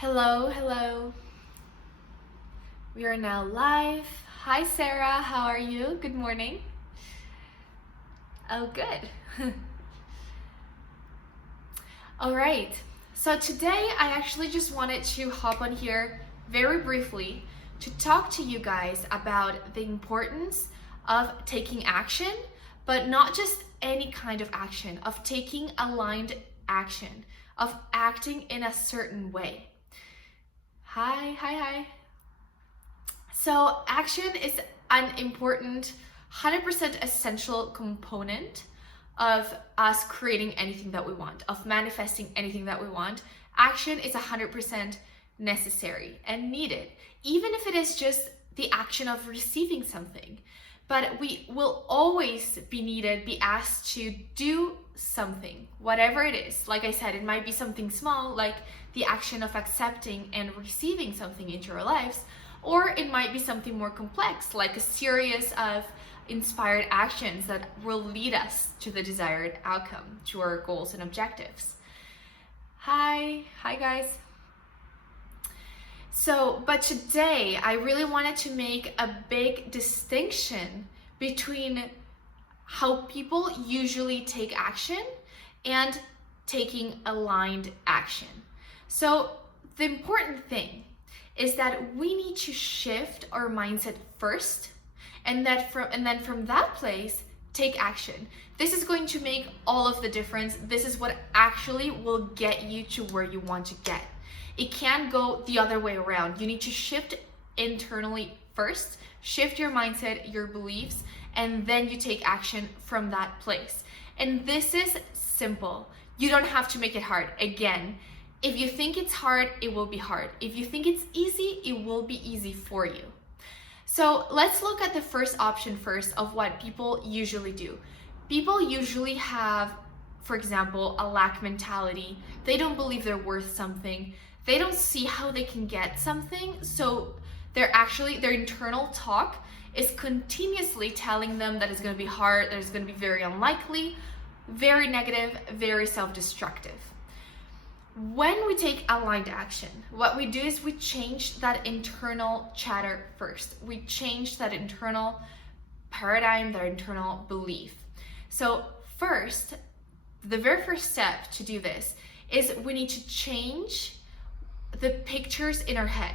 Hello, hello. We are now live. Hi, Sarah. How are you? Good morning. Oh, good. All right. So today I actually just wanted to hop on here very briefly to talk to you guys about the importance of taking action, but not just any kind of action, of taking aligned action, of acting in a certain way. Hi. So action is an important, 100% essential component of us creating anything that we want, of manifesting anything that we want. Action is 100% necessary and needed, even if it is just the action of receiving something. But we will always be asked to do something, whatever it is. Like I said, it might be something small, like the action of accepting and receiving something into our lives, or it might be something more complex, like a series of inspired actions that will lead us to the desired outcome, to our goals and objectives. Hi guys. But today I really wanted to make a big distinction between how people usually take action and taking aligned action. So the important thing is that we need to shift our mindset first, and then from that place take action. This is going to make all of the difference. This is what actually will get you to where you want to get. It can't go the other way around. You need to shift internally first, shift your mindset, your beliefs, and then you take action from that place. And this is simple. You don't have to make it hard. Again, if you think it's hard, it will be hard. If you think it's easy, it will be easy for you. So let's look at the first option first of what people usually do. People usually have, for example, a lack mentality. They don't believe they're worth something. They don't see how they can get something. So their internal talk is continuously telling them that it's going to be hard, that it's going to be very unlikely, very negative, very self-destructive. When we take aligned action, what we do is we change that internal chatter first. We change that internal paradigm, that internal belief. So first, the very first step to do this is we need to change the pictures in our head.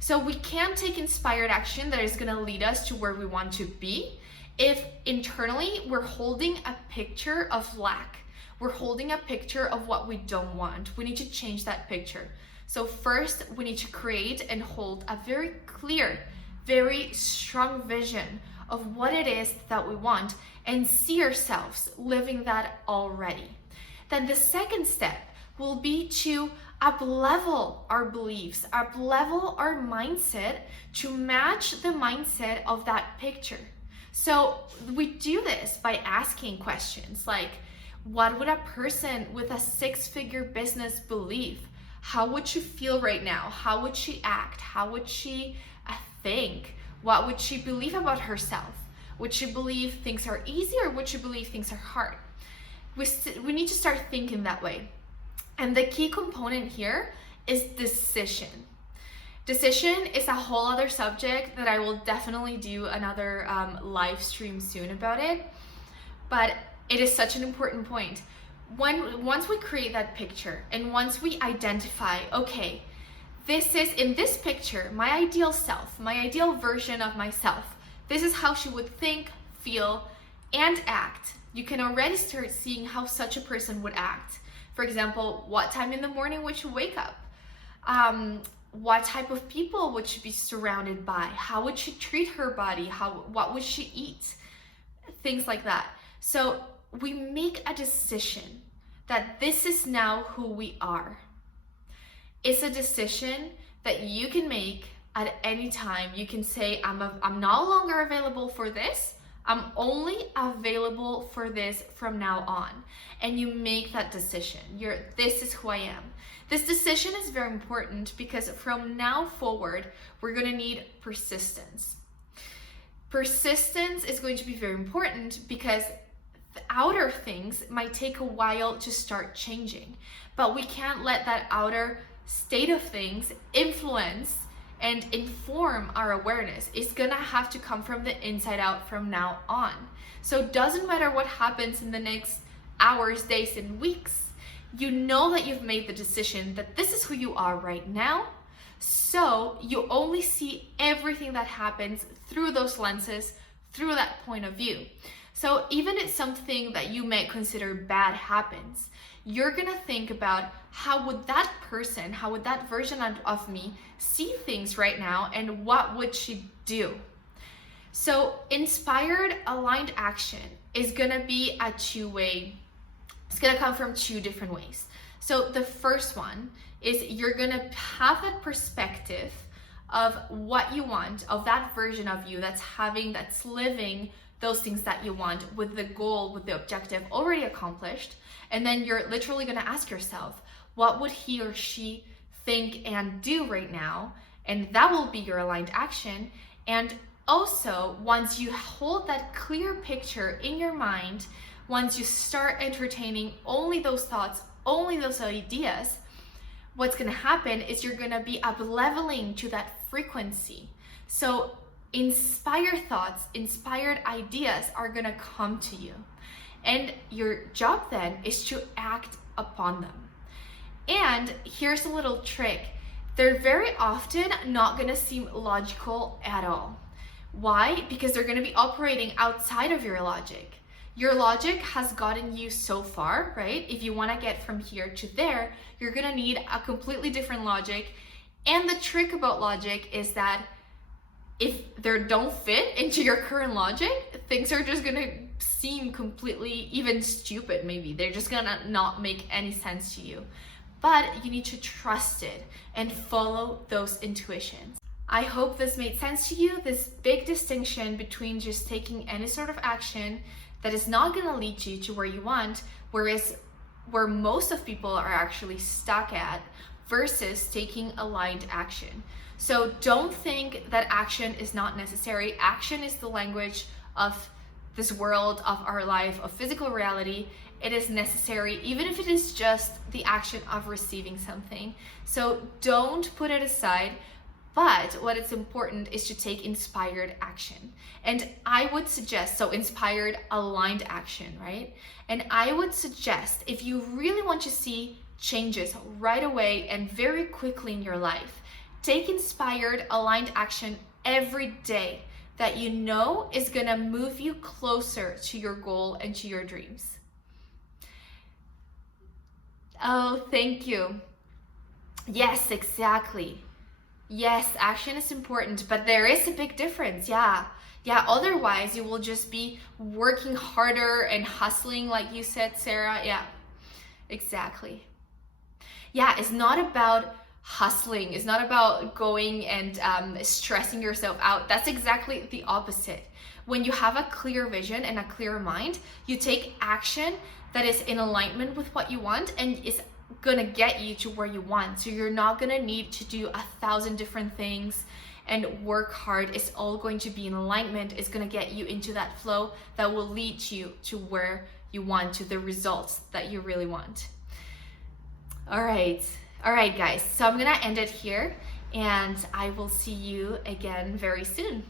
So we can't take inspired action that is going to lead us to where we want to be if internally we're holding a picture of lack. We're holding a picture of what we don't want. We need to change that picture. So first, we need to create and hold a very clear, very strong vision of what it is that we want and see ourselves living that already. Then the second step will be to up-level our beliefs, up-level our mindset to match the mindset of that picture. So we do this by asking questions like, what would a person with a six-figure business believe? How would she feel right now? How would she act? How would she think? What would she believe about herself? Would she believe things are easy, or would she believe things are hard? We need to start thinking that way. And the key component here is decision. Decision is a whole other subject that I will definitely do another live stream soon about it. But it is such an important point. Once we create that picture and once we identify, okay, this is, in this picture, my ideal self, my ideal version of myself. This is how she would think, feel, and act. You can already start seeing how such a person would act. For example, what time in the morning would she wake up? What type of people would she be surrounded by? How would she treat her body? What would she eat? Things like that. So we make a decision that this is now who we are. It's a decision that you can make at any time. You can say, I'm no longer available for this. I'm only available for this from now on. And you make that decision. This is who I am. This decision is very important because from now forward, we're going to need persistence. Persistence is going to be very important because the outer things might take a while to start changing, but we can't let that outer state of things influence and inform our awareness. It's gonna have to come from the inside out from now on. So it doesn't matter what happens in the next hours, days, and weeks. You know that you've made the decision that this is who you are right now. So you only see everything that happens through those lenses, through that point of view. So even if something that you may consider bad happens, you're gonna think about how would that person, how would that version of me see things right now, and what would she do? So inspired aligned action is gonna be a two-way, it's gonna come from two different ways. So the first one is you're gonna have that perspective of what you want, of that version of you that's living those things that you want, with the goal, with the objective already accomplished. And then you're literally gonna ask yourself, what would he or she think and do right now? And that will be your aligned action. And also, once you hold that clear picture in your mind, once you start entertaining only those thoughts, only those ideas, what's gonna happen is you're gonna be up leveling to that frequency. So inspired thoughts, inspired ideas are gonna come to you. And your job then is to act upon them. And here's a little trick. They're very often not gonna seem logical at all. Why? Because they're gonna be operating outside of your logic. Your logic has gotten you so far, right? If you wanna get from here to there, you're gonna need a completely different logic. And the trick about logic is that if they don't fit into your current logic, things are just gonna seem completely, even stupid maybe. They're just gonna not make any sense to you. But you need to trust it and follow those intuitions. I hope this made sense to you, this big distinction between just taking any sort of action that is not gonna lead you to where you want, whereas where most of people are actually stuck at, versus taking aligned action. So don't think that action is not necessary. Action is the language of this world, of our life, of physical reality. It is necessary, even if it is just the action of receiving something. So don't put it aside. But what is important is to take inspired action. And I would suggest, so inspired aligned action, right? And I would suggest, if you really want to see changes right away and very quickly in your life, take inspired aligned action every day that you know is gonna move you closer to your goal and to your dreams. Oh, thank you. Yes, exactly. Yes, action is important, but there is a big difference, yeah. Yeah, otherwise you will just be working harder and hustling like you said, Sarah. Yeah, exactly. Yeah, it's not about hustling. It's not about going and stressing yourself out. That's exactly the opposite. When you have a clear vision and a clear mind, you take action that is in alignment with what you want and is gonna get you to where you want. So you're not gonna need to do 1,000 different things and work hard. It's all going to be in alignment. It's gonna get you into that flow that will lead you to where you want, to the results that you really want. All right guys, so I'm gonna end it here and I will see you again very soon.